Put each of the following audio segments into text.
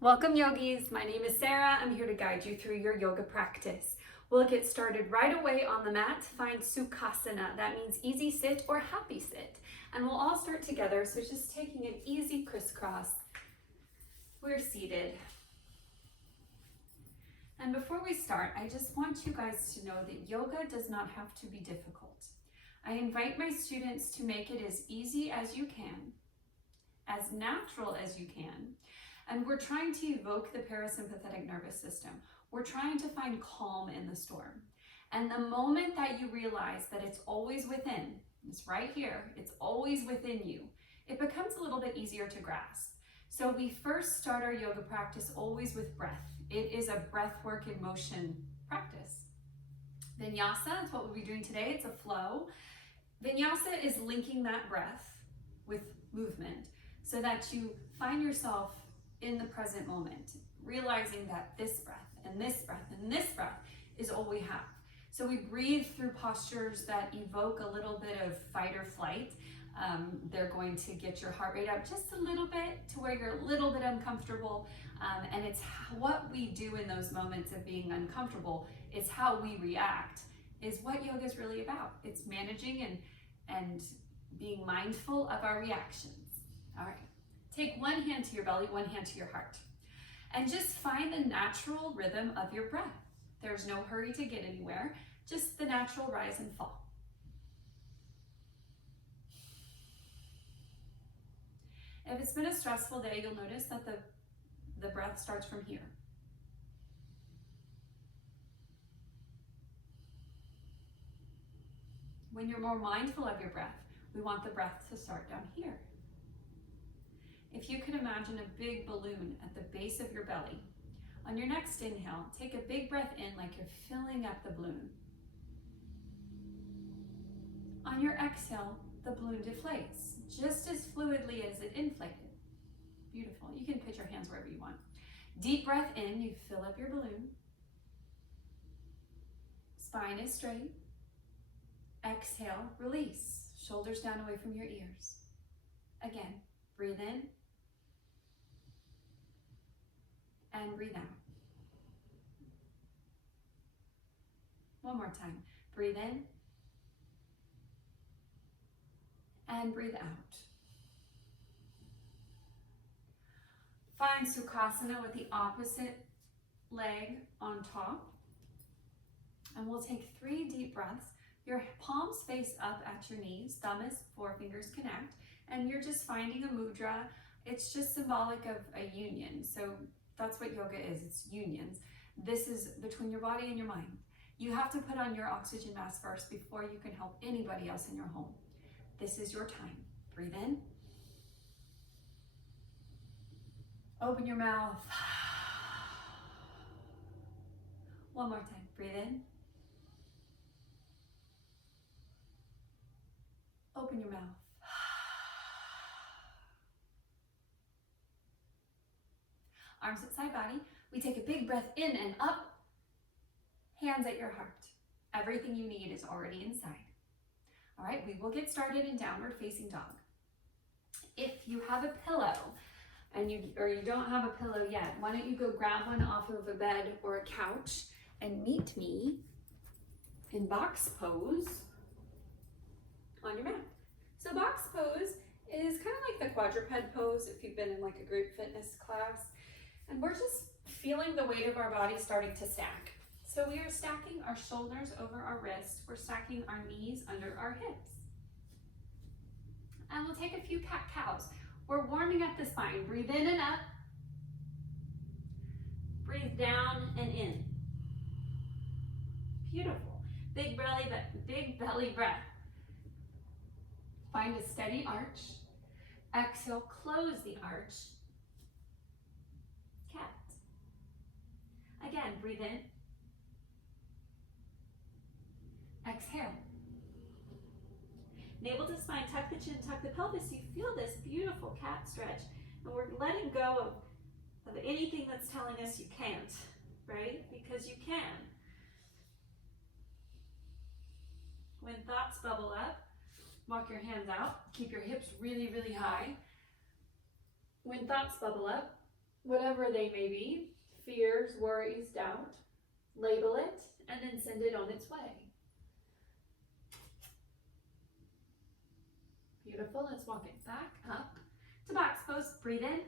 Welcome yogis, my name is Sarah. I'm here to guide you through your yoga practice. We'll get started right away on the mat. Find Sukhasana, that means easy sit or happy sit. And we'll all start together, so just taking an easy crisscross. We're seated. And before we start, I just want you guys to know that yoga does not have to be difficult. I invite my students to make it as easy as you can, as natural as you can. And we're trying to evoke the parasympathetic nervous system. We're trying to find calm in the storm. And the moment that you realize that it's always within, it's right here, it's always within you, it becomes a little bit easier to grasp. So we first start our yoga practice always with breath. It is a breath work in motion practice. Vinyasa is what we'll be doing today. It's a flow. Vinyasa is linking that breath with movement so that you find yourself in the present moment, realizing that this breath and this breath and this breath is all we have. So we breathe through postures that evoke a little bit of fight or flight. They're going to get your heart rate up just a little bit to where you're a little bit uncomfortable. And it's what we do in those moments of being uncomfortable. It's how we react is what yoga is really about. It's managing and being mindful of our reactions. All right. Take one hand to your belly, one hand to your heart. And just find the natural rhythm of your breath. There's no hurry to get anywhere, just the natural rise and fall. If it's been a stressful day, you'll notice that the breath starts from here. When you're more mindful of your breath, we want the breath to start down here. If you could imagine a big balloon at the base of your belly, on your next inhale, take a big breath in like you're filling up the balloon. On your exhale, the balloon deflates just as fluidly as it inflated. Beautiful. You can put your hands wherever you want. Deep breath in, you fill up your balloon. Spine is straight. Exhale, release. Shoulders down away from your ears. Again, breathe in. And breathe out. One more time. Breathe in. And breathe out. Find Sukhasana with the opposite leg on top. And we'll take 3 deep breaths. Your palms face up at your knees, thumb is forefingers connect, and you're just finding a mudra. It's just symbolic of a union. So that's what yoga is, it's unions. This is between your body and your mind. You have to put on your oxygen mask first before you can help anybody else in your home. This is your time. Breathe in. Open your mouth. One more time. Breathe in. Open your mouth. Arms at side body. We take a big breath in and up. Hands at your heart. Everything you need is already inside. All right, we will get started in downward facing dog. If you have a pillow and you don't have a pillow yet, why don't you go grab one off of a bed or a couch and meet me in box pose on your mat. So box pose is kind of like the quadruped pose if you've been in like a group fitness class. And we're just feeling the weight of our body starting to stack. So we are stacking our shoulders over our wrists. We're stacking our knees under our hips. And we'll take a few cat-cows. We're warming up the spine. Breathe in and up. Breathe down and in. Beautiful. Big belly breath. Find a steady arch. Exhale, close the arch. Cat. Again, breathe in. Exhale. Navel to spine, tuck the chin, tuck the pelvis. You feel this beautiful cat stretch. And we're letting go of anything that's telling us you can't, right? Because you can. When thoughts bubble up, walk your hands out. Keep your hips really, really high. When thoughts bubble up, whatever they may be, fears, worries, doubt, label it, and then send it on its way. Beautiful. Let's walk it back up to box pose. Breathe in.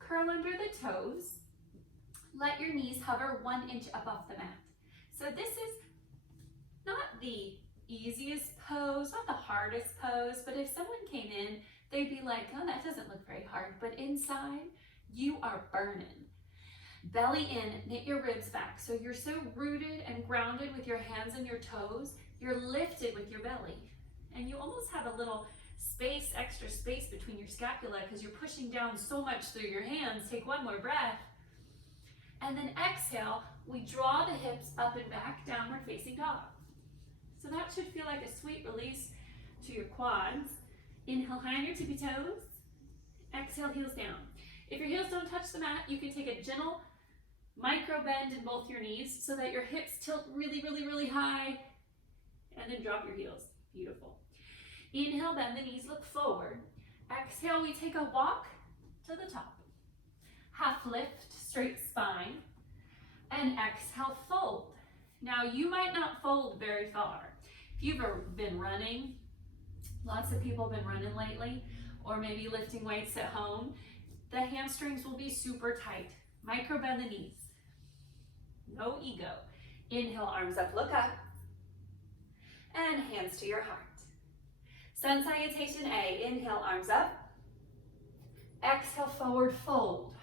Curl under the toes. Let your knees hover 1 inch up off the mat. So this is not the easiest pose, not the hardest pose, but if someone came in, they'd be like, oh, that doesn't look very hard. But inside, you are burning. Belly in, knit your ribs back. So you're so rooted and grounded with your hands and your toes, you're lifted with your belly. And you almost have a little space, extra space between your scapula because you're pushing down so much through your hands. Take one more breath. And then exhale, we draw the hips up and back, downward facing dog. So that should feel like a sweet release to your quads. Inhale, high on your tippy toes. Exhale, heels down. If your heels don't touch the mat, you can take a gentle micro bend in both your knees so that your hips tilt really, really, really high, and then drop your heels. Beautiful. Inhale, bend the knees, look forward. Exhale, we take a walk to the top. Half lift, straight spine, and exhale, fold. Now, you might not fold very far. If you've ever been running, lots of people have been running lately, or maybe lifting weights at home, the hamstrings will be super tight. Micro bend the knees. No ego. Inhale, arms up, look up. And hands to your heart. Sun salutation A. Inhale, arms up. Exhale, forward fold.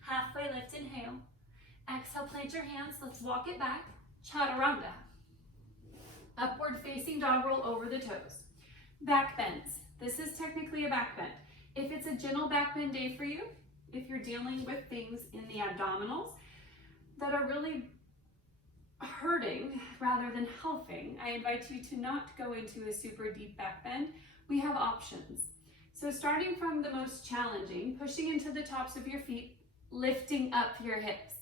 Halfway lift, inhale. Exhale, plant your hands. Let's walk it back. Chaturanga. Upward facing dog roll over the toes. Back bends. This is technically a back bend. If it's a gentle back bend day for you, if you're dealing with things in the abdominals that are really hurting rather than helping, I invite you to not go into a super deep back bend. We have options. So starting from the most challenging, pushing into the tops of your feet, lifting up your hips.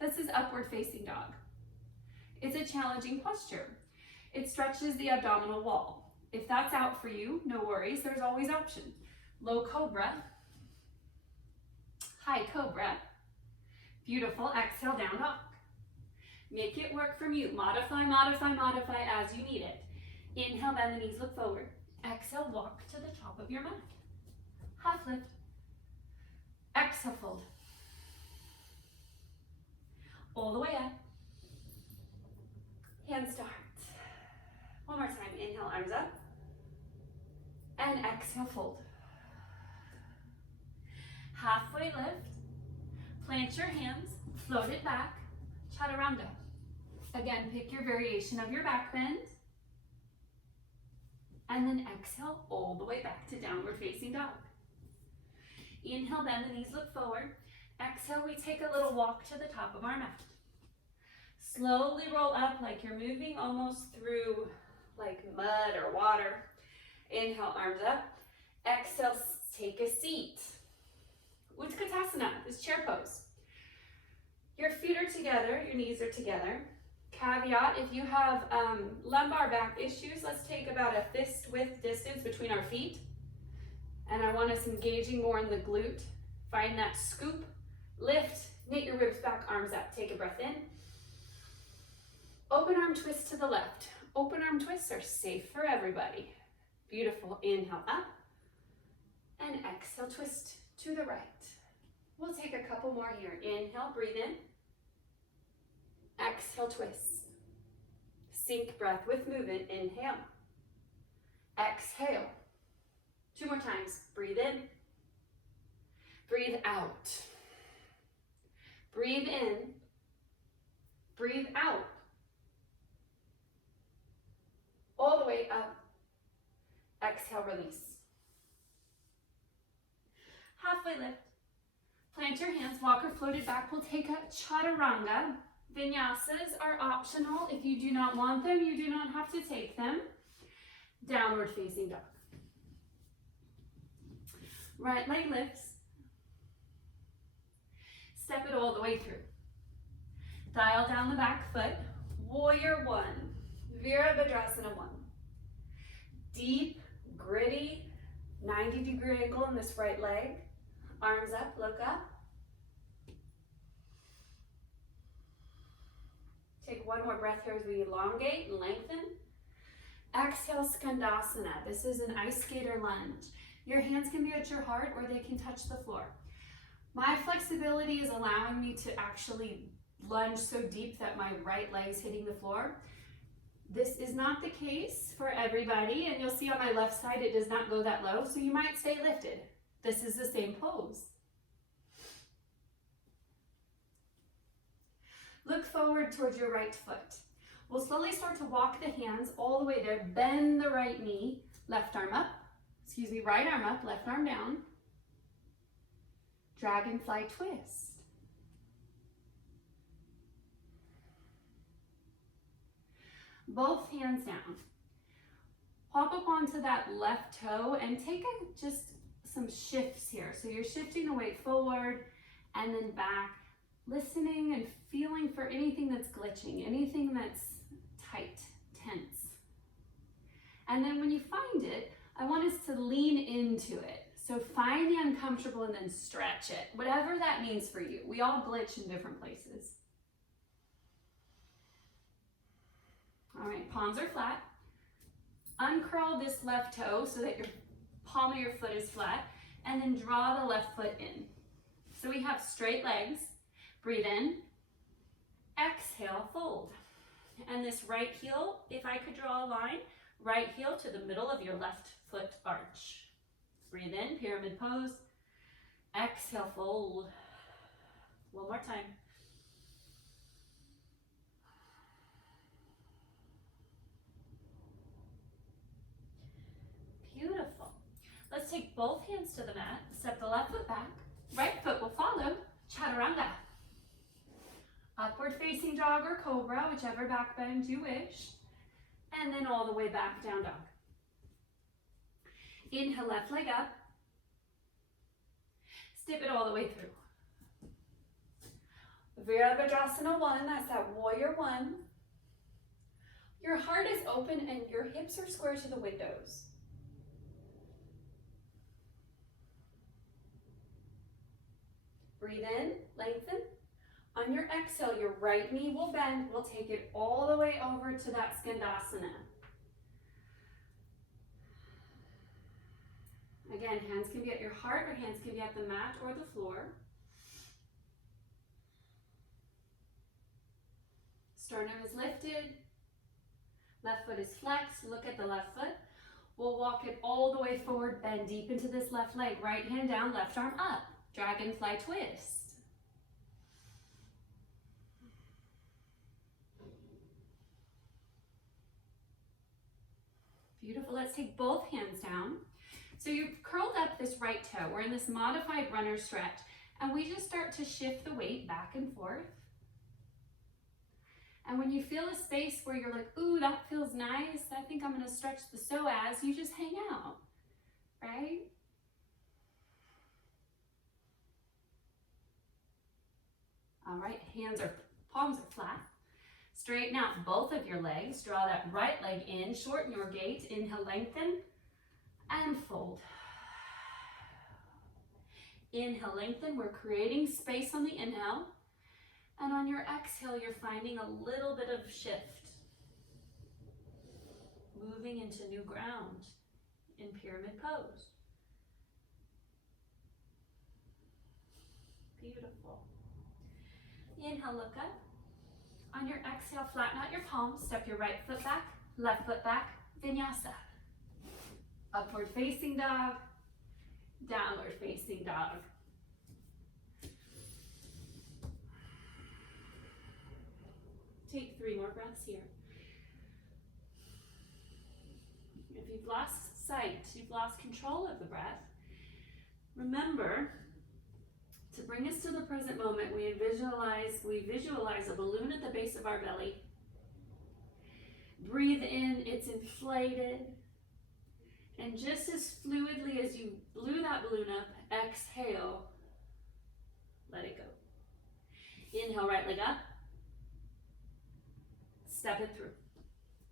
This is upward facing dog. It's a challenging posture. It stretches the abdominal wall. If that's out for you, no worries, there's always options. Low cobra, high cobra, beautiful, exhale, down dog. Make it work from you. Modify, modify, modify as you need it. Inhale, bend the knees, look forward. Exhale, walk to the top of your mat. Half lift. Exhale, fold. All the way up. Hands to heart. One more time. Inhale, arms up. And exhale, fold. Halfway lift. Plant your hands. Float it back. Chaturanga. Again, pick your variation of your back bend. And then exhale all the way back to downward facing dog. Inhale, bend the knees, look forward. Exhale, we take a little walk to the top of our mat. Slowly roll up like you're moving almost through like mud or water. Inhale, arms up. Exhale, take a seat. Utkatasana is chair pose. Your feet are together, your knees are together. Caveat, if you have lumbar back issues, let's take about a fist width distance between our feet. And I want us engaging more in the glute. Find that scoop, lift, knit your ribs back, arms up. Take a breath in. Open arm twist to the left. Open arm twists are safe for everybody. Beautiful. Inhale up. And exhale, twist to the right. We'll take a couple more here. Inhale, breathe in. Exhale, twist. Sync breath with movement. Inhale. Exhale. 2 more times. Breathe in. Breathe out. Breathe in. Breathe out. All the way up. Exhale, release. Halfway lift. Plant your hands, walk or floated back. We'll take a chaturanga. Vinyasas are optional. If you do not want them, you do not have to take them. Downward facing dog. Right leg lifts. Step it all the way through. Dial down the back foot. Warrior one. Virabhadrasana one. Deep, gritty, 90-degree angle in this right leg. Arms up, look up. Take one more breath here as we elongate and lengthen. Exhale, Skandasana. This is an ice skater lunge. Your hands can be at your heart or they can touch the floor. My flexibility is allowing me to actually lunge so deep that my right leg is hitting the floor. This is not the case for everybody, and you'll see on my left side it does not go that low, so you might stay lifted. This is the same pose. Look forward towards your right foot. We'll slowly start to walk the hands all the way there. Bend the right knee, left arm up, right arm up, left arm down. Dragonfly twist. Both hands down. Hop up onto that left toe and take just some shifts here. So you're shifting the weight forward and then back, listening and feeling for anything that's glitching, anything that's tight, tense. And then when you find it, I want us to lean into it. So find the uncomfortable and then stretch it, whatever that means for you. We all glitch in different places. All right, palms are flat. Uncurl this left toe so that your palm of your foot is flat, and then draw the left foot in. So we have straight legs. Breathe in, exhale, fold. And this right heel, if I could draw a line, right heel to the middle of your left foot arch. Breathe in, pyramid pose. Exhale, fold. One more time. Beautiful. Let's take both hands to the mat. Step the left foot back. Right foot will follow. Chaturanga. Upward facing dog or cobra, whichever back bend you wish. And then all the way back, down dog. Inhale, left leg up. Step it all the way through. Virabhadrasana 1, that's that warrior 1. Your heart is open and your hips are square to the windows. Breathe in, lengthen. On your exhale, your right knee will bend. We'll take it all the way over to that Skandasana. Again, hands can be at your heart or hands can be at the mat or the floor. Sternum is lifted. Left foot is flexed. Look at the left foot. We'll walk it all the way forward, bend deep into this left leg. Right hand down, left arm up. Dragonfly twist. Beautiful. Let's take both hands down. So you've curled up this right toe. We're in this modified runner stretch, and we just start to shift the weight back and forth. And when you feel a space where you're like, ooh, that feels nice, I think I'm gonna stretch the psoas, you just hang out, right? All right, palms are flat. Straighten out both of your legs. Draw that right leg in, shorten your gait. Inhale, lengthen, and fold. Inhale, lengthen. We're creating space on the inhale. And on your exhale, you're finding a little bit of shift. Moving into new ground in pyramid pose. Beautiful. Inhale, look up. On your exhale, flatten out your palms. Step your right foot back, left foot back, vinyasa. Upward facing dog, downward facing dog. Take 3 more breaths here. If you've lost sight, you've lost control of the breath, remember to bring us to the present moment, we visualize a balloon at the base of our belly. Breathe in, it's inflated. And just as fluidly as you blew that balloon up, exhale, let it go. Inhale, right leg up. Step it through.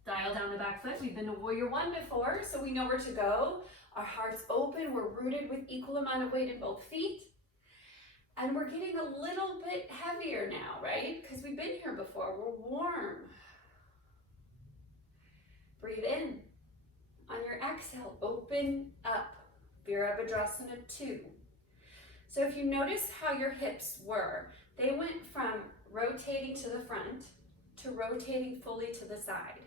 Dial down the back foot. We've been to warrior 1 before, so we know where to go. Our heart's open, we're rooted with equal amount of weight in both feet. And we're getting a little bit heavier now, right? Because we've been here before. We're warm. Breathe in. On your exhale, open up. Virabhadrasana 2. So if you notice how your hips were, they went from rotating to the front to rotating fully to the side.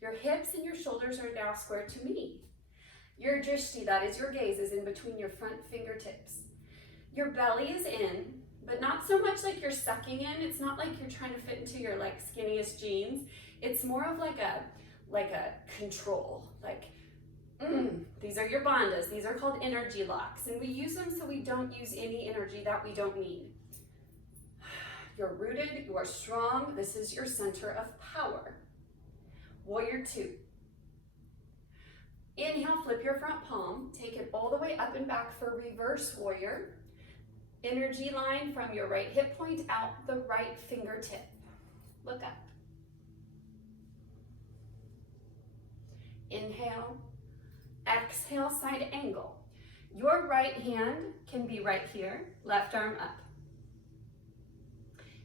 Your hips and your shoulders are now square to me. Your drishti, that is your gaze, is in between your front fingertips. Your belly is in, but not so much like you're sucking in. It's not like you're trying to fit into your like skinniest jeans. It's more of like a control, like, these are your bandhas. These are called energy locks, and we use them so we don't use any energy that we don't need. You're rooted, you are strong. This is your center of power. Warrior 2. Inhale, flip your front palm. Take it all the way up and back for reverse warrior. Energy line from your right hip point out the right fingertip. Look up. Inhale. Exhale, side angle. Your right hand can be right here, left arm up.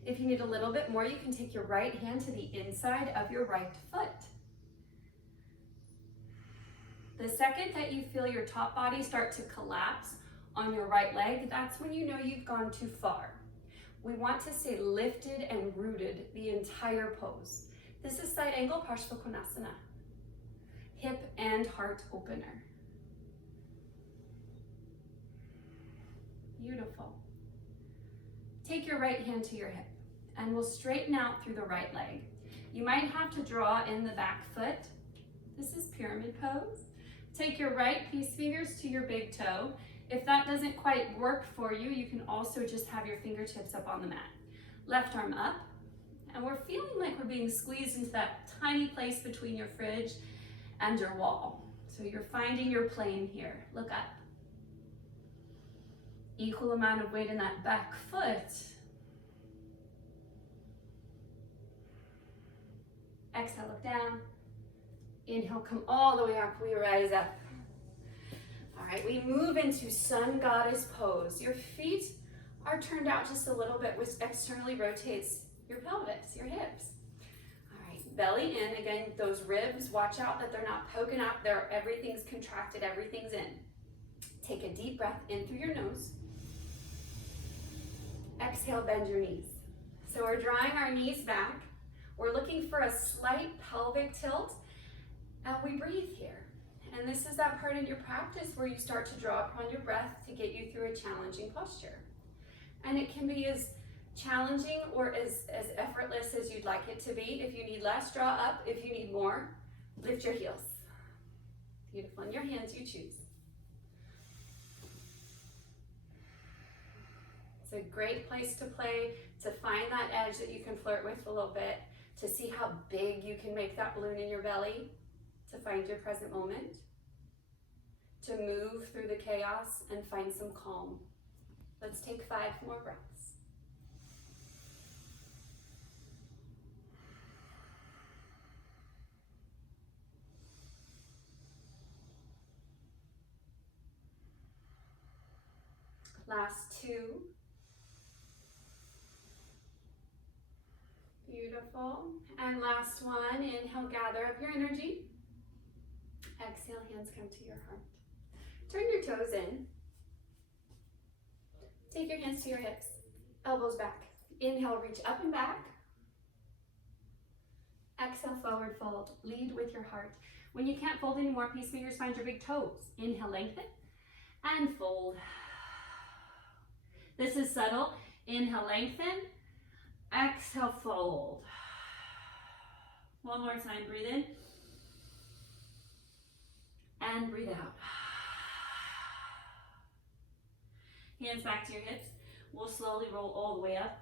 If you need a little bit more, you can take your right hand to the inside of your right foot. The second that you feel your top body start to collapse on your right leg, that's when you know you've gone too far. We want to stay lifted and rooted the entire pose. This is side angle Parshvakonasana. Hip and heart opener. Beautiful. Take your right hand to your hip and we'll straighten out through the right leg. You might have to draw in the back foot. This is pyramid pose. Take your right peace fingers to your big toe. If that doesn't quite work for you, you can also just have your fingertips up on the mat. Left arm up, and we're feeling like we're being squeezed into that tiny place between your fridge and your wall. So you're finding your plane here. Look up. Equal amount of weight in that back foot. Exhale, look down. Inhale, come all the way up, we rise up. All right, we move into Sun Goddess pose. Your feet are turned out just a little bit, which externally rotates your pelvis, your hips. All right, belly in. Again, those ribs, watch out that they're not poking up. Everything's contracted, everything's in. Take a deep breath in through your nose. Exhale, bend your knees. So we're drawing our knees back. We're looking for a slight pelvic tilt, and we breathe here. And this is that part in your practice where you start to draw upon your breath to get you through a challenging posture. And it can be as challenging or as effortless as you'd like it to be. If you need less, draw up. If you need more, lift your heels. Beautiful. In your hands, you choose. It's a great place to play, to find that edge that you can flirt with a little bit, to see how big you can make that balloon in your belly, to find your present moment, to move through the chaos and find some calm. Let's take 5 more breaths. Last 2. Beautiful. And last one, inhale, gather up your energy. Exhale, hands come to your heart. Turn your toes in. Take your hands to your hips, elbows back. Inhale, reach up and back. Exhale, forward fold. Lead with your heart. When you can't fold anymore, peace fingers, find your big toes. Inhale, lengthen, and fold. This is subtle. Inhale, lengthen. Exhale, fold. One more time, breathe in. And breathe out. Hands back to your hips. We'll slowly roll all the way up.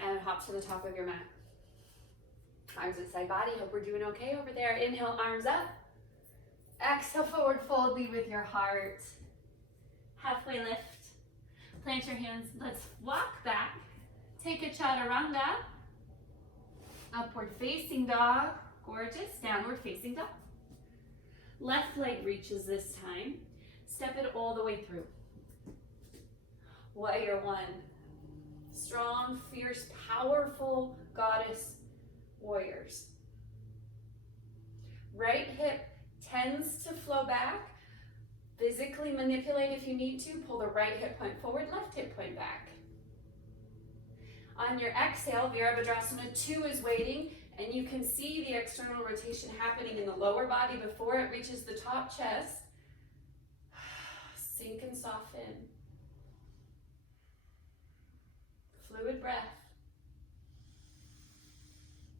And hop to the top of your mat. Arms at side body. Hope we're doing okay over there. Inhale, arms up. Exhale, forward fold. Lead with your heart. Halfway lift. Plant your hands. Let's walk back. Take a chaturanga. Upward facing dog. Gorgeous. Downward facing dog. Left leg reaches this time. Step it all the way through. Warrior one. Strong, fierce, powerful goddess warriors. Right hip tends to flow back. Physically manipulate if you need to. Pull the right hip point forward, left hip point back. On your exhale, Virabhadrasana 2 is waiting, and you can see the external rotation happening in the lower body before it reaches the top chest. Sink and soften. Fluid breath.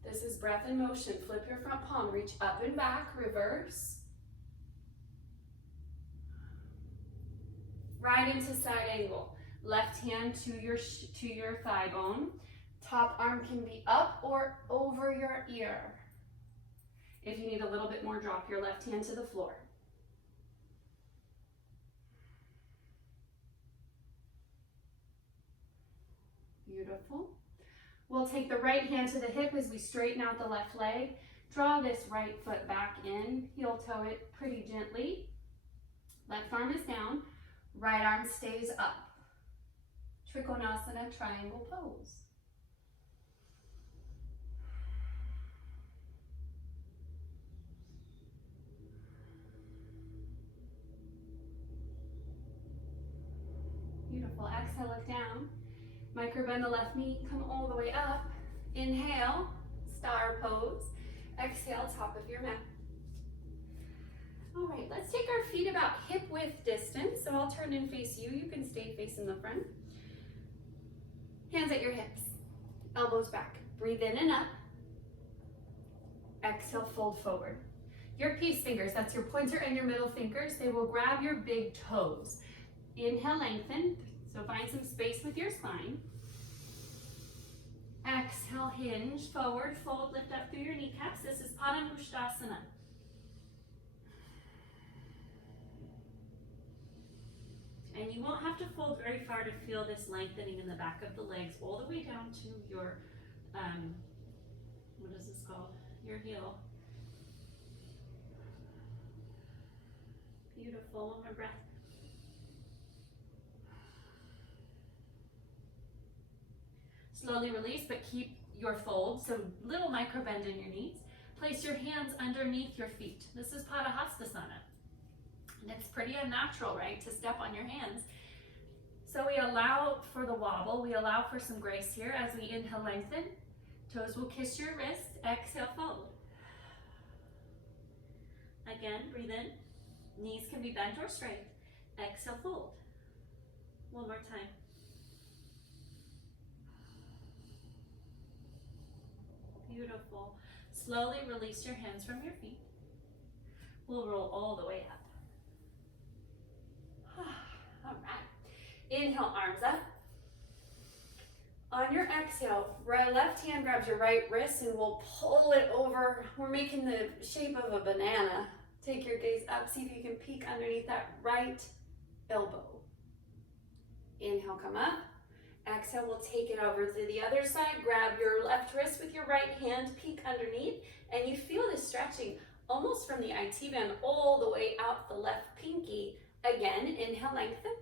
This is breath in motion. Flip your front palm, reach up and back, reverse. Right into side angle. Left hand to your thigh bone. Top arm can be up or over your ear. If you need a little bit more, drop your left hand to the floor. Beautiful. We'll take the right hand to the hip as we straighten out the left leg. Draw this right foot back in. Heel toe it pretty gently. Left arm is down. Right arm stays up. Trikonasana, triangle pose. Beautiful. Exhale, look down. Micro bend the left knee, come all the way up. Inhale, star pose. Exhale, top of your mat. All right, let's take our feet about hip width distance. So I'll turn and face you. You can stay facing the front. Hands at your hips, elbows back. Breathe in and up. Exhale, fold forward. Your peace fingers, that's your pointer and your middle fingers, they will grab your big toes. Inhale, lengthen. So find some space with your spine. Exhale, hinge, forward, fold, lift up through your kneecaps. This is Padangusthasana. And you won't have to fold very far to feel this lengthening in the back of the legs all the way down to your, what is this called? Your heel. Beautiful, one more breath. Slowly release, but keep your fold. So little micro bend in your knees. Place your hands underneath your feet. This is Padahastasana. And it's pretty unnatural, right, to step on your hands. So we allow for the wobble. We allow for some grace here as we inhale, lengthen. Toes will kiss your wrist. Exhale, fold. Again, breathe in. Knees can be bent or straight. Exhale, fold. One more time. Beautiful. Slowly release your hands from your feet. We'll roll all the way up. All right. Inhale, arms up. On your exhale, left hand grabs your right wrist and we'll pull it over. We're making the shape of a banana. Take your gaze up. See if you can peek underneath that right elbow. Inhale, come up. Exhale, we'll take it over to the other side. Grab your left wrist with your right hand, peek underneath, and you feel this stretching almost from the IT band all the way out the left pinky. Again, inhale, lengthen.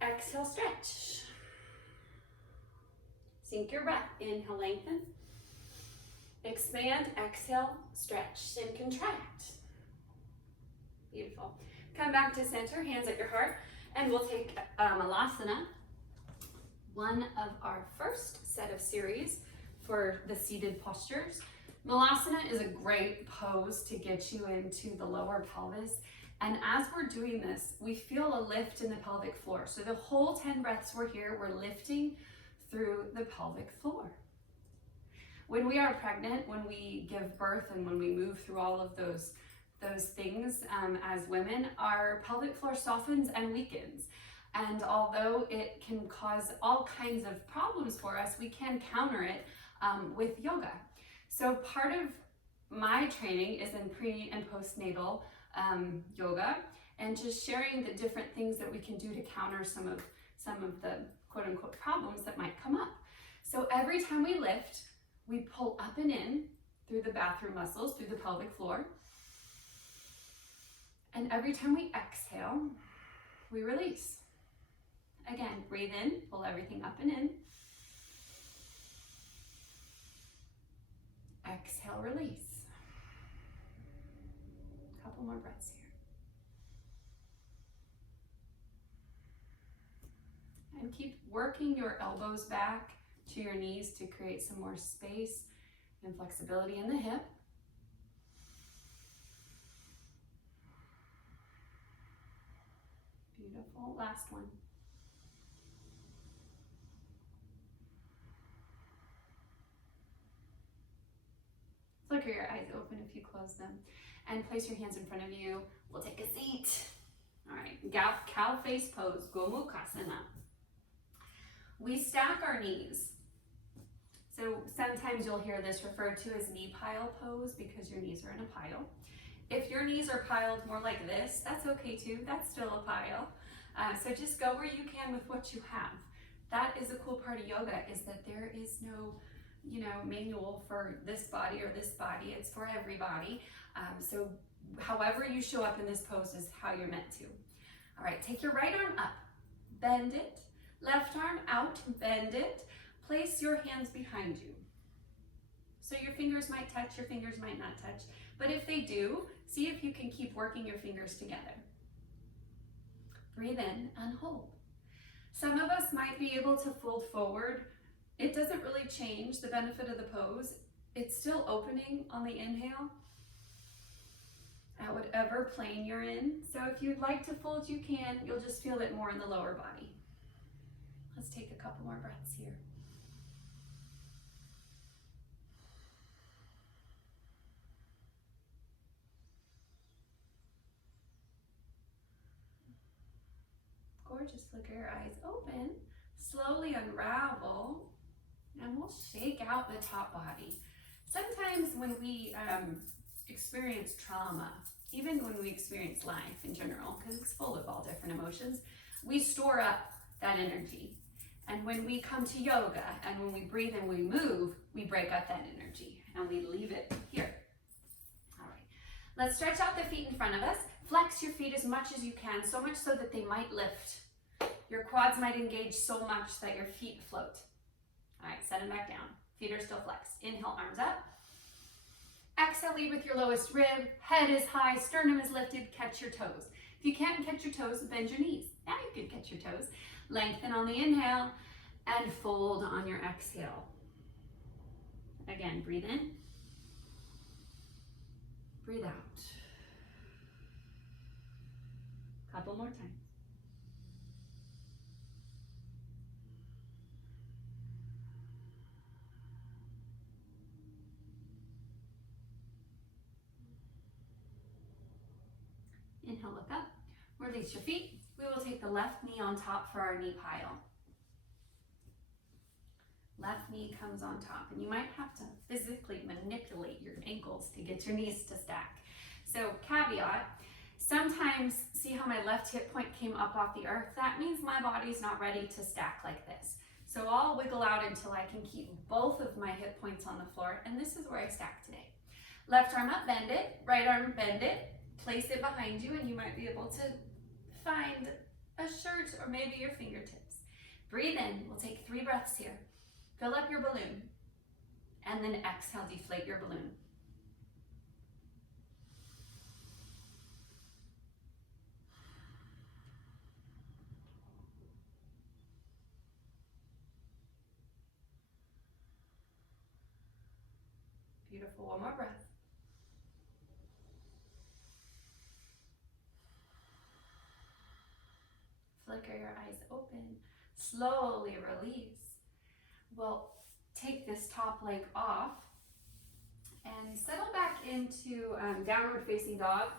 Exhale, stretch. Sink your breath. Inhale, lengthen. Expand, exhale, stretch, and contract. Beautiful. Come back to center, hands at your heart, and we'll take Malasana. One of our first set of series for the seated postures. Malasana is a great pose to get you into the lower pelvis. And as we're doing this, we feel a lift in the pelvic floor. So the whole 10 breaths we're here, we're lifting through the pelvic floor. When we are pregnant, when we give birth, and when we move through all of those things as women, our pelvic floor softens and weakens. And although it can cause all kinds of problems for us, we can counter it with yoga. So part of my training is in pre and postnatal yoga, and just sharing the different things that we can do to counter some of the quote unquote problems that might come up. So every time we lift, we pull up and in through the bathroom muscles, through the pelvic floor. And every time we exhale, we release. Again, breathe in, pull everything up and in. Exhale, release. A couple more breaths here. And keep working your elbows back to your knees to create some more space and flexibility in the hip. Beautiful. Last one. Flicker your eyes open if you close them. And place your hands in front of you. We'll take a seat. All right, cow face pose, Gomukhasana. We stack our knees. So sometimes you'll hear this referred to as knee pile pose because your knees are in a pile. If your knees are piled more like this, that's okay too. That's still a pile. So just go where you can with what you have. That is a cool part of yoga, is that there is no, manual for this body or this body. It's for everybody. So however you show up in this pose is how you're meant to. All right, take your right arm up, bend it. Left arm out, bend it. Place your hands behind you. So your fingers might touch, your fingers might not touch. But if they do, see if you can keep working your fingers together. Breathe in and hold. Some of us might be able to fold forward. It doesn't really change the benefit of the pose. It's still opening on the inhale at whatever plane you're in. So if you'd like to fold, you can. You'll just feel it more in the lower body. Let's take a couple more breaths here. Gorgeous. Flicker your eyes open. Slowly unravel, and we'll shake out the top body. Sometimes when we experience trauma, even when we experience life in general, because it's full of all different emotions, we store up that energy. And when we come to yoga and when we breathe and we move, we break up that energy and we leave it here. All right, let's stretch out the feet in front of us. Flex your feet as much as you can, so much so that they might lift. Your quads might engage so much that your feet float. All right, set them back down. Feet are still flexed. Inhale, arms up. Exhale, lead with your lowest rib. Head is high, sternum is lifted. Catch your toes. If you can't catch your toes, bend your knees. Now you can catch your toes. Lengthen on the inhale and fold on your exhale. Again, breathe in. Breathe out. Couple more times. Inhale, look up. Release your feet. We will take the left knee on top for our knee pile. Left knee comes on top, and you might have to physically manipulate your ankles to get your knees to stack. So caveat, sometimes see how my left hip point came up off the earth? That means my body's not ready to stack like this. So I'll wiggle out until I can keep both of my hip points on the floor, and this is where I stack today. Left arm up, bend it. Right arm, bend it. Place it behind you, and you might be able to find a shirt or maybe your fingertips. Breathe in. We'll take 3 breaths here. Fill up your balloon, and then exhale, deflate your balloon. Beautiful. One more breath. Flicker your eyes open. Slowly release. We'll take this top leg off and settle back into downward facing dog.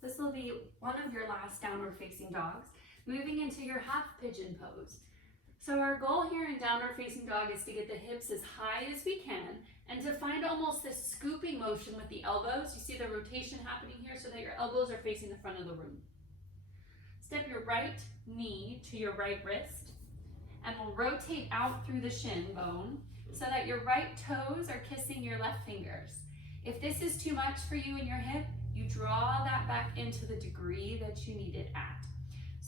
This will be one of your last downward facing dogs. Moving into your half pigeon pose. So our goal here in downward facing dog is to get the hips as high as we can and to find almost this scooping motion with the elbows. You see the rotation happening here so that your elbows are facing the front of the room. Step your right knee to your right wrist, and we'll rotate out through the shin bone so that your right toes are kissing your left fingers. If this is too much for you in your hip, you draw that back into the degree that you need it at.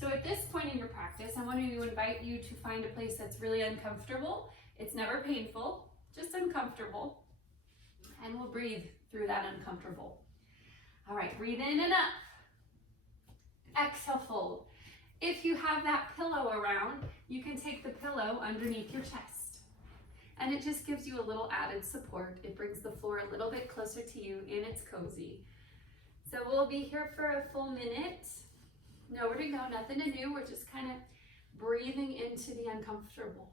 So at this point in your practice, I want to invite you to find a place that's really uncomfortable. It's never painful, just uncomfortable. And we'll breathe through that uncomfortable. All right, breathe in and up. Exhale, fold. If you have that pillow around, you can take the pillow underneath your chest. And it just gives you a little added support. It brings the floor a little bit closer to you and it's cozy. So we'll be here for a full minute. Nowhere to go, nothing to do. We're just kind of breathing into the uncomfortable.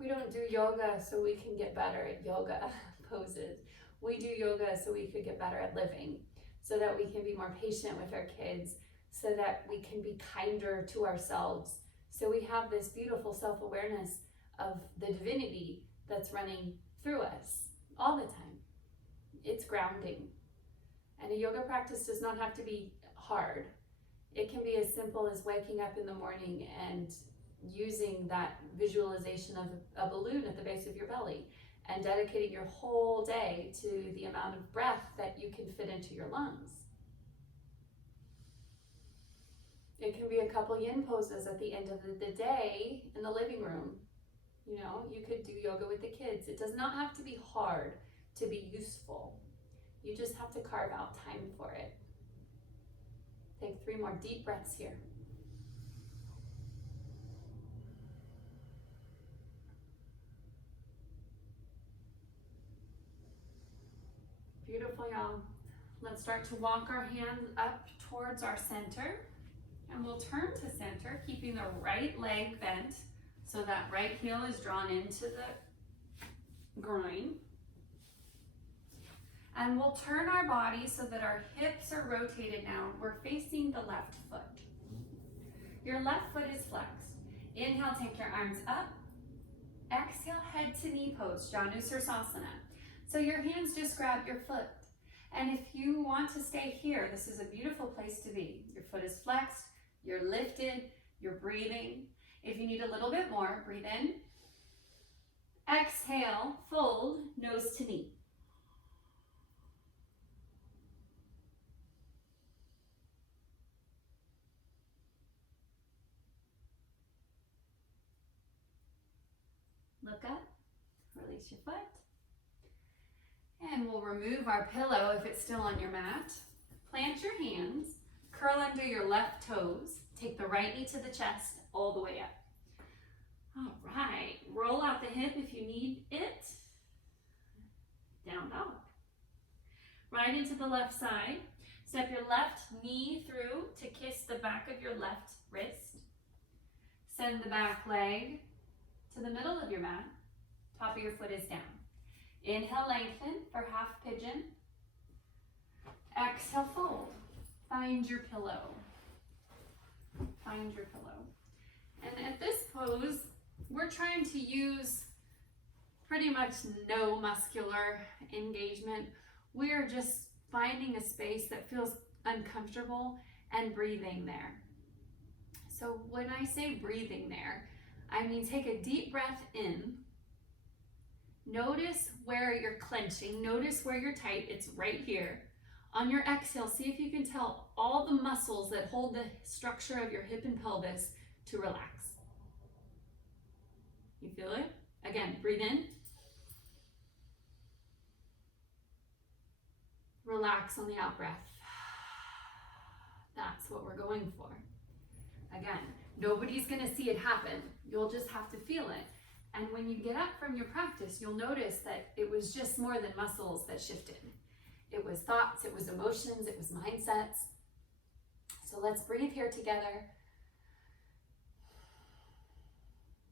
We don't do yoga so we can get better at yoga poses. We do yoga so we could get better at living, so that we can be more patient with our kids, so that we can be kinder to ourselves. So we have this beautiful self-awareness of the divinity that's running through us all the time. It's grounding. And a yoga practice does not have to be hard. It can be as simple as waking up in the morning and using that visualization of a balloon at the base of your belly and dedicating your whole day to the amount of breath that you can fit into your lungs. It can be a couple yin poses at the end of the day in the living room. You know, you could do yoga with the kids. It does not have to be hard to be useful. You just have to carve out time for it. Take 3 more deep breaths here. Beautiful, y'all. Let's start to walk our hands up towards our center, and we'll turn to center, keeping the right leg bent so that right heel is drawn into the groin. And we'll turn our body so that our hips are rotated now. We're facing the left foot. Your left foot is flexed. Inhale, take your arms up. Exhale, head to knee pose, Janu Sirsasana. So your hands just grab your foot. And if you want to stay here, this is a beautiful place to be. Your foot is flexed, you're lifted, you're breathing. If you need a little bit more, breathe in. Exhale, fold, nose to knee. Look up, release your foot. And we'll remove our pillow if it's still on your mat. Plant your hands, curl under your left toes, take the right knee to the chest all the way up. All right, roll out the hip if you need it. Down dog. Right into the left side. Step your left knee through to kiss the back of your left wrist. Send the back leg to the middle of your mat. Top of your foot is down. Inhale, lengthen for half pigeon. Exhale, fold. Find your pillow. Find your pillow. And at this pose, we're trying to use pretty much no muscular engagement. We're just finding a space that feels uncomfortable and breathing there. So when I say breathing there, I mean take a deep breath in. Notice where you're clenching. Notice where you're tight. It's right here. On your exhale, see if you can tell all the muscles that hold the structure of your hip and pelvis to relax. You feel it? Again, breathe in. Relax on the out breath. That's what we're going for. Again, nobody's going to see it happen. You'll just have to feel it. And when you get up from your practice, you'll notice that it was just more than muscles that shifted. It was thoughts, it was emotions, it was mindsets. So let's breathe here together.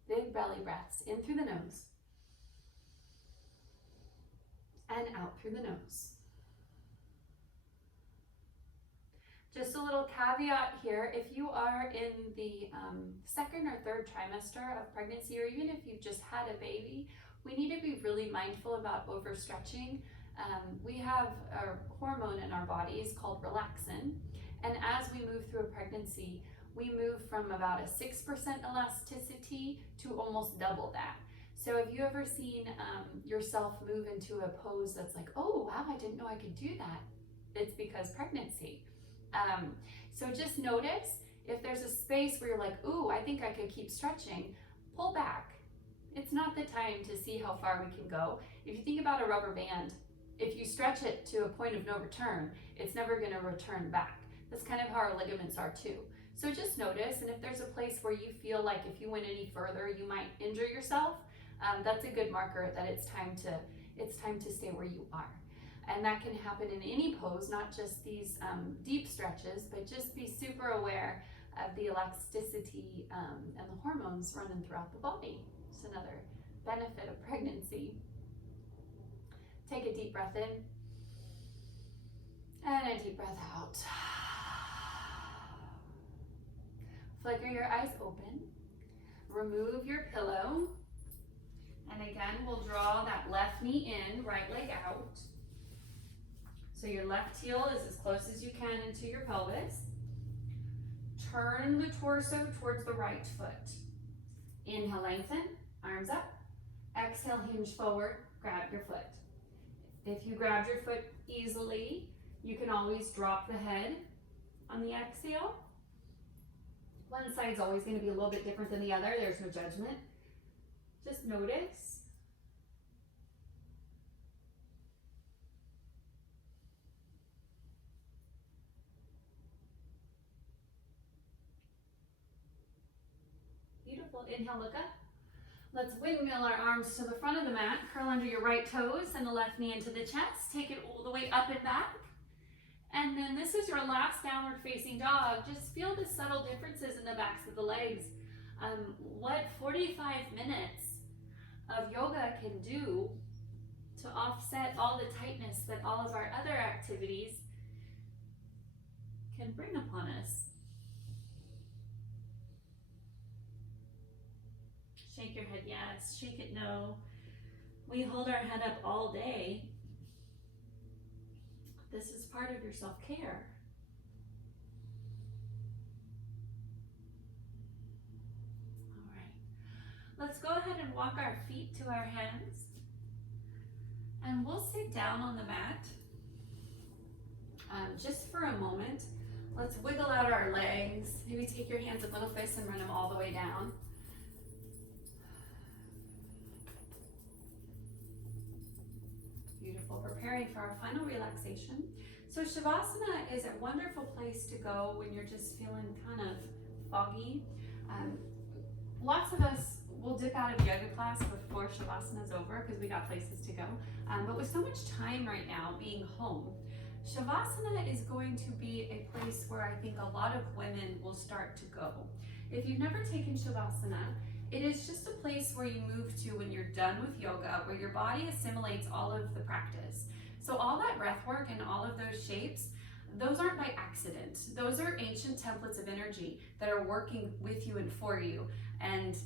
Big belly breaths, in through the nose and out through the nose. Just a little caveat here, if you are in the second or third trimester of pregnancy, or even if you've just had a baby, we need to be really mindful about overstretching. We have a hormone in our bodies called relaxin, and as we move through a pregnancy, we move from about a 6% elasticity to almost double that. So have you ever seen yourself move into a pose that's like, oh wow, I didn't know I could do that? It's because pregnancy. So just notice if there's a space where you're like, ooh, I think I could keep stretching, pull back. It's not the time to see how far we can go. If you think about a rubber band, if you stretch it to a point of no return, it's never going to return back. That's kind of how our ligaments are too. So just notice, and if there's a place where you feel like if you went any further, you might injure yourself, that's a good marker that it's time to stay where you are. And that can happen in any pose, not just these deep stretches, but just be super aware of the elasticity and the hormones running throughout the body. It's another benefit of pregnancy. Take a deep breath in and a deep breath out. Flicker your eyes open. Remove your pillow. And again, we'll draw that left knee in, right leg out. So your left heel is as close as you can into your pelvis. Turn the torso towards the right foot. Inhale, lengthen, arms up. Exhale, hinge forward, grab your foot. If you grabbed your foot easily, you can always drop the head on the exhale. One side's always going to be a little bit different than the other. There's no judgment. Just notice. Beautiful. Inhale, look up. Let's windmill our arms to the front of the mat. Curl under your right toes and the left knee into the chest. Take it all the way up and back. And then this is your last downward facing dog. Just feel the subtle differences in the backs of the legs. What 45 minutes of yoga can do to offset all the tightness that all of our other activities can bring upon us. Shake your head yes, shake it no. We hold our head up all day. This is part of your self-care. All right, let's go ahead and walk our feet to our hands. And we'll sit down on the mat just for a moment. Let's wiggle out our legs. Maybe take your hands a little fist and run them all the way down. Beautiful. Preparing for our final relaxation. So Shavasana is a wonderful place to go when you're just feeling kind of foggy. Lots of us will dip out of yoga class before Shavasana is over because we got places to go. But with so much time right now being home, Shavasana is going to be a place where I think a lot of women will start to go. If you've never taken Shavasana, it is just a place where you move to when you're done with yoga, where your body assimilates all of the practice. So all that breath work and all of those shapes, those aren't by accident. Those are ancient templates of energy that are working with you and for you. And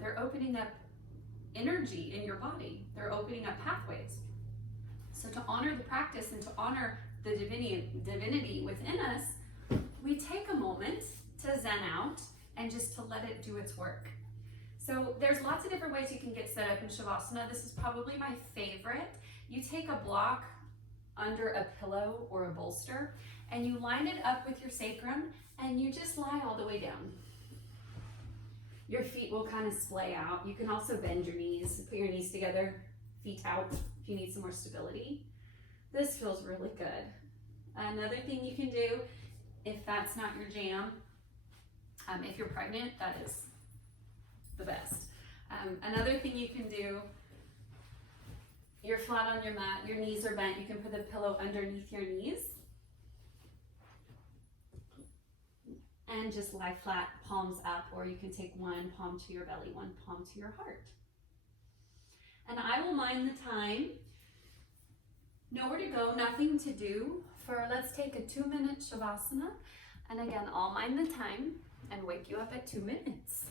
they're opening up energy in your body. They're opening up pathways. So to honor the practice and to honor the divinity within us, we take a moment to zen out and just to let it do its work. So there's lots of different ways you can get set up in Shavasana. This is probably my favorite. You take a block under a pillow or a bolster and you line it up with your sacrum and you just lie all the way down. Your feet will kind of splay out. You can also bend your knees, put your knees together, feet out if you need some more stability. This feels really good. Another thing you can do, if that's not your jam, if you're pregnant, that is the best. Another thing you can do, you're flat on your mat, your knees are bent, you can put the pillow underneath your knees and just lie flat, palms up, or you can take one palm to your belly, one palm to your heart. And I will mind the time. Nowhere to go, nothing to do let's take a 2-minute Shavasana. And again, I'll mind the time and wake you up at 2 minutes.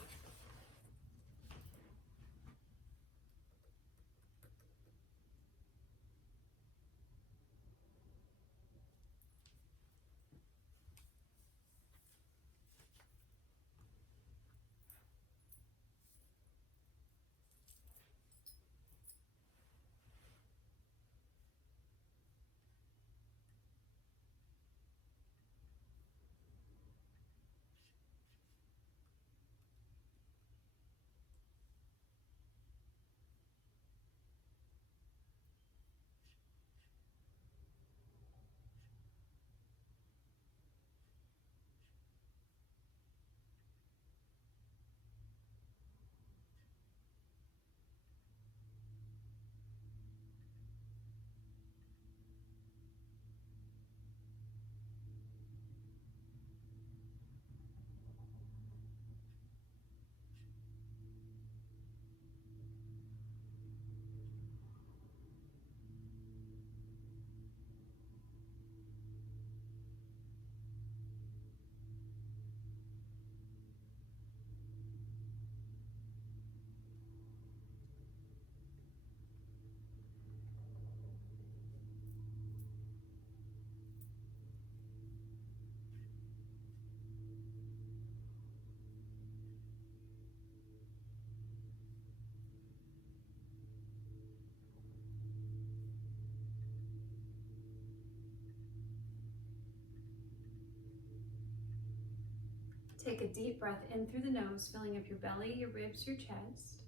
Take a deep breath in through the nose, filling up your belly, your ribs, your chest.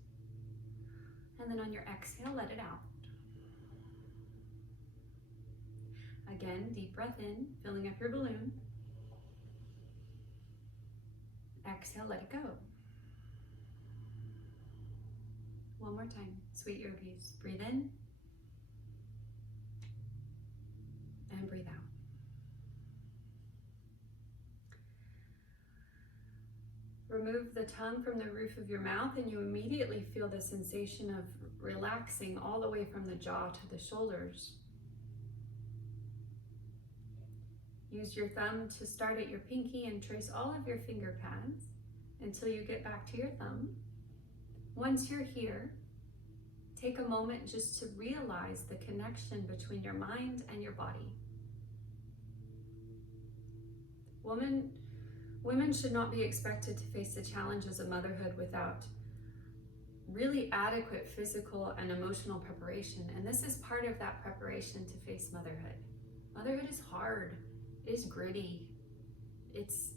And then on your exhale, let it out. Again, deep breath in, filling up your balloon. Exhale, let it go. One more time, sweet yogis. Breathe in and breathe out. Remove the tongue from the roof of your mouth and you immediately feel the sensation of relaxing all the way from the jaw to the shoulders. Use your thumb to start at your pinky and trace all of your finger pads until you get back to your thumb. Once you're here, take a moment just to realize the connection between your mind and your body. Women should not be expected to face the challenges of motherhood without really adequate physical and emotional preparation. And this is part of that preparation to face motherhood. Motherhood is hard, it is gritty, it's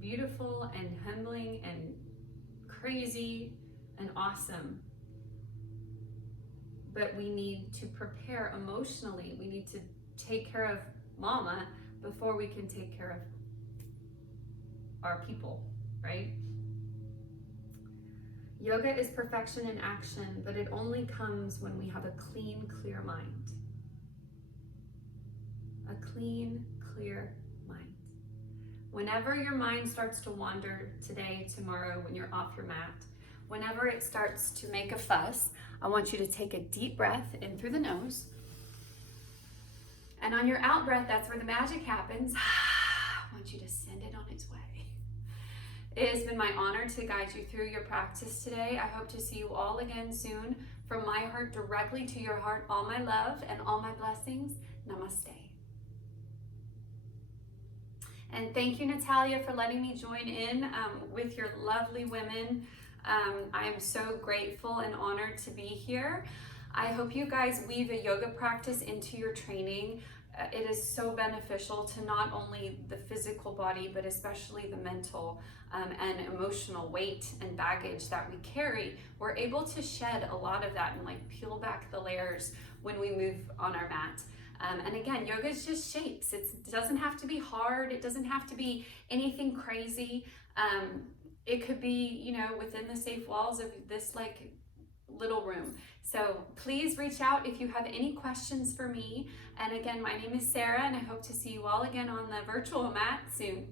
beautiful and humbling and crazy and awesome. But we need to prepare emotionally. We need to take care of mama before we can take care of our people, right? Yoga is perfection in action, but it only comes when we have a clean, clear mind. A clean, clear mind. Whenever your mind starts to wander today, tomorrow, when you're off your mat, whenever it starts to make a fuss, I want you to take a deep breath in through the nose. And on your out breath, that's where the magic happens. I want you to send it on its way. It has been my honor to guide you through your practice today. I hope to see you all again soon. From my heart directly to your heart, all my love and all my blessings. Namaste. And thank you, Natalia, for letting me join in with your lovely women. I am so grateful and honored to be here. I hope you guys weave a yoga practice into your training. It is so beneficial to not only the physical body, but especially the mental and emotional weight and baggage that we carry. We're able to shed a lot of that and like peel back the layers when we move on our mat. And again, yoga is just shapes. It doesn't have to be hard. It doesn't have to be anything crazy. It could be, you know, within the safe walls of this like little room. So please reach out if you have any questions for me. And again, my name is Sarah, and I hope to see you all again on the virtual mat soon.